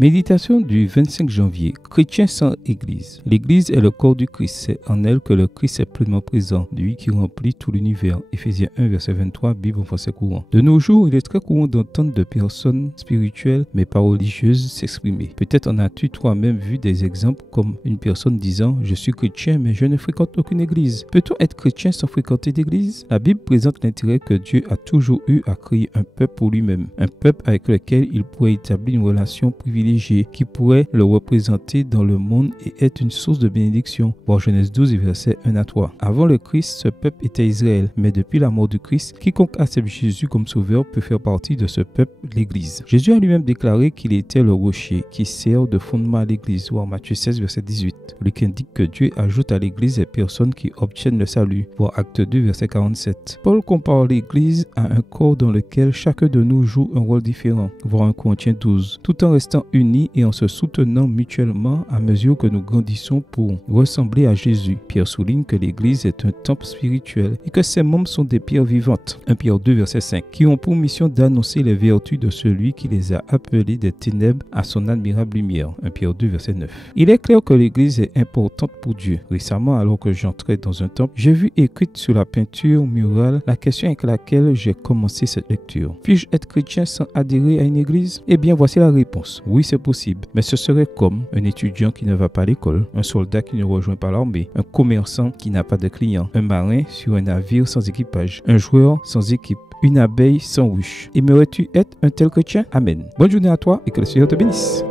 Méditation du 25 janvier. Chrétien sans Église. L'Église est le corps du Christ. C'est en elle que le Christ est pleinement présent, lui qui remplit tout l'univers. Éphésiens 1, verset 23, Bible en français courant. De nos jours, il est très courant d'entendre de personnes spirituelles, mais pas religieuses, s'exprimer. Peut-être en as-tu toi-même vu des exemples comme une personne disant « Je suis chrétien, mais je ne fréquente aucune église ». Peut-on être chrétien sans fréquenter d'église? La Bible présente l'intérêt que Dieu a toujours eu à créer un peuple pour lui-même. Un peuple avec lequel il pourrait établir une relation privilégiée qui pourrait le représenter dans le monde et être une source de bénédiction. Voir Genèse 12, verset 1 à 3. Avant le Christ, ce peuple était Israël, mais depuis la mort du Christ, quiconque accepte Jésus comme sauveur peut faire partie de ce peuple, l'Église. Jésus a lui-même déclaré qu'il était le rocher qui sert de fondement à l'Église. Voir Matthieu 16, verset 18. Luc indique que Dieu ajoute à l'Église les personnes qui obtiennent le salut. Voir Acte 2, verset 47. Paul compare l'Église à un corps dans lequel chacun de nous joue un rôle différent. Voir 1 Corinthiens 12. Tout en restant unis et en se soutenant mutuellement à mesure que nous grandissons pour ressembler à Jésus. Pierre souligne que l'Église est un temple spirituel et que ses membres sont des pierres vivantes. 1 Pierre 2, verset 5, qui ont pour mission d'annoncer les vertus de celui qui les a appelés des ténèbres à son admirable lumière. 1 Pierre 2, verset 9. Il est clair que l'Église est importante pour Dieu. Récemment, alors que j'entrais dans un temple, j'ai vu écrite sur la peinture murale la question avec laquelle j'ai commencé cette lecture. Puis-je être chrétien sans adhérer à une église? Eh bien, voici la réponse. Oui, c'est possible, mais ce serait comme un étudiant qui ne va pas à l'école, un soldat qui ne rejoint pas l'armée, un commerçant qui n'a pas de clients, un marin sur un navire sans équipage, un joueur sans équipe, une abeille sans ruche. Aimerais-tu être un tel chrétien? Amen. Bonne journée à toi et que le Seigneur te bénisse.